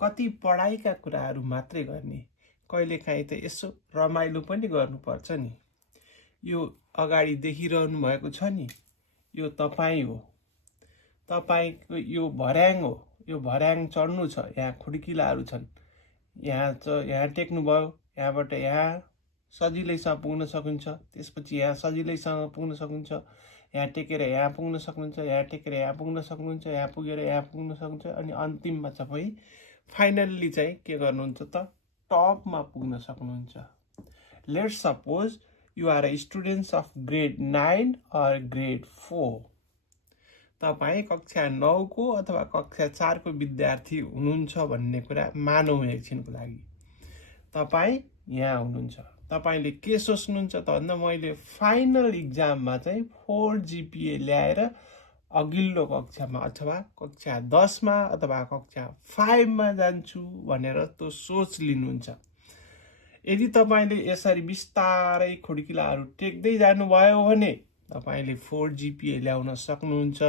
कति पढाइका कुराहरू मात्रै गर्ने, कहिलेकाहीँ त यसो रमाइलो पनि गर्नुपर्छ नि। यो अगाडि देखिरहनु भएको छ नि, यो तपाईँ हो। तपाईँको यो भर्याङ हो। यो भर्याङ चढ्नु छ, यहाँ खुड्किलाहरू छन्। यहाँ टेक्नुभयो, यहाँबाट यहाँ सजिलैसँग पुग्न सकिन्छ। त्यसपछि यहाँ सजिलैसँग पुग्न सकिन्छ। यहाँ टेकेर यहाँ पुग्न सक्नुहुन्छ, यहाँ टेकेर यहाँ पुग्न सक्नुहुन्छ, यहाँ पुगेर यहाँ पुग्न सक्नुहुन्छ। अनि अन्तिममा चाहिँ फाइनल्ली चाहिँ के गर्नुहुन्छ त, टपमा पुग्न सक्नुहुन्छ। Let's suppose you are a students of grade 9 or grade 4। तपाईँ कक्षा 9 को अथवा कक्षा 4 को विद्यार्थी हुनुहुन्छ भन्ने कुरा मानौँ एकछिनको लागि। तपाईँ यहाँ हुनुहुन्छ। तपाईले के सोच्नुहुन्छ त भन्दा मैले फाइनल इक्जाममा चाहिँ 4 GPA ल्याएर अघिल्लो कक्षामा अथवा कक्षा 10 मा अथवा कक्षा 5 मा जान्छु भनेर त्यो सोच लिनुहुन्छ। यदि तपाईले यसरी बिस्तारै खुड्किलाहरू टेक्दै जानुभयो भने तपाईले 4 GPA ल्याउन सक्नुहुन्छ।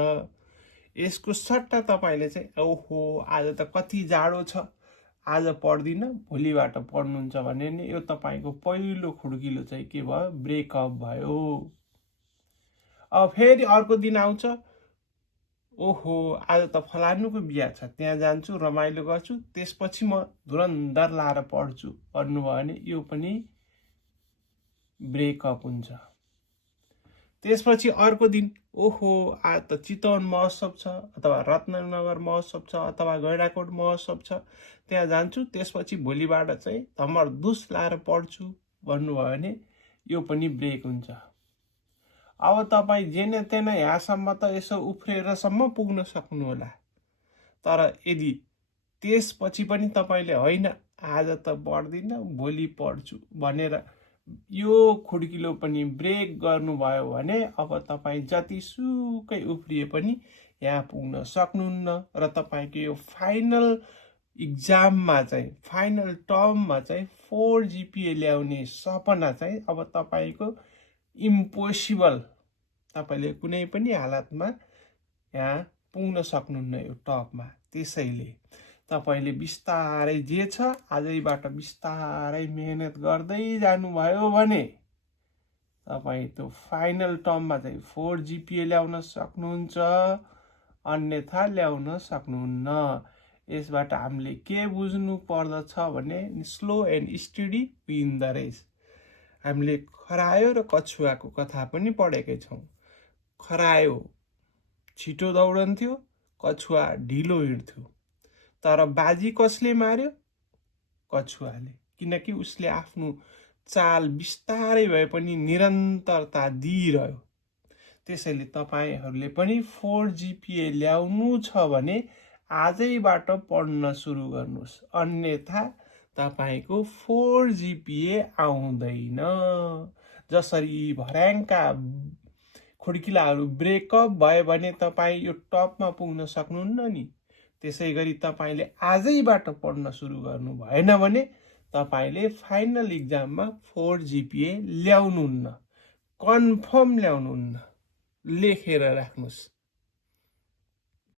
यसको सट्टा तपाईले चाहिँ ओहो आज त कति जाडो छ, आज पढ्दिन, भोलिबाट पढ्नुहुन्छ भने नि यो तपाईको पहिलो खुड्किलो चाहिँ के भयो, ब्रेकअप भयो। अब फेरि अर्को दिन आउँछ, ओहो आज त फलानुको बिहा छ, त्यहाँ जान्छु, रमाइलो गर्छु, त्यसपछि म धुरन्धर लाएर पढ्छु भन्नुभयो भने यो पनि ब्रेकअप हुन्छ। त्यसपछि अर्को दिन, ओहो आज त चितवन महोत्सव छ अथवा रत्ननगर महोत्सव छ अथवा गैंडाकोट महोत्सव छ, त्यहाँ जान्छु, त्यसपछि भोलिबाट चाहिँ धमरधुस लाएर पढ्छु भन्नुभयो भने यो पनि ब्रेक हुन्छ। अब तपाईँ जेने तेने यहाँसम्म त यसो उफ्रेरसम्म पुग्न सक्नु होला। तर यदि त्यसपछि पनि तपाईले होइन आज त पढ्दिन, भोलि पढ्छु भनेर यो खुड्किलो पनि ब्रेक गर्नुभयो भने अब तपाईँ जतिसुकै उफ्रिए पनि यहाँ पुग्न सक्नुहुन्न र तपाईको यो फाइनल इक्जाममा चाहिँ, फाइनल टर्ममा चाहिँ 4 GPA ल्याउने सपना चाहिँ अब तपाईको इम्पोसिबल। तपाईले कुनै पनि हालतमा यहाँ पुग्न सक्नुहुन्न यो टपमा। त्यसैले तपाईले बिस्तारै जे छ आजैबाट बिस्तारै मेहनत गर्दै जानुभयो भने तपाई त्यो फाइनल टर्ममा चाहिँ 4 GPA ल्याउन सक्नुहुन्छ, अन्यथा ल्याउन सक्नुहुन्न। यसबाट हामीले के बुझ्नु पर्दछ भने slow and steady win the race. हामीले खरायो र कछुवाको कथा पनि पढेकै छौं। खरायो छिटो दौडन्थ्यो, कछुवा ढिलो हिँड्थ्यो। तर बाजी कसले मार्यो? कछुवाले, किनकि उसले आफ्नो चाल बिस्तारै भए पनि निरन्तरता दिइरह्यो। त्यसैले तपाईहरुले पनि 4 GPA ल्याउनु छ भने आजैबाट पढ्न सुरु गर्नुहोस्, अन्यथा तपाईको 4 GPA आउँदैन। जसरी भर्याङका खुड्किलाहरू ब्रेकअप भयो भने तपाई यो टपमा पुग्न सक्नुहुन्न नि, त्यसैगरी तपाईले आजैबाट पढ्न सुरु गर्नु भएन भने तपाईले फाइनल इक्जाममा 4 GPA ल्याउनुहुन्न, कन्फर्म ल्याउनुहुन्न। लेखेर राख्नुहोस्।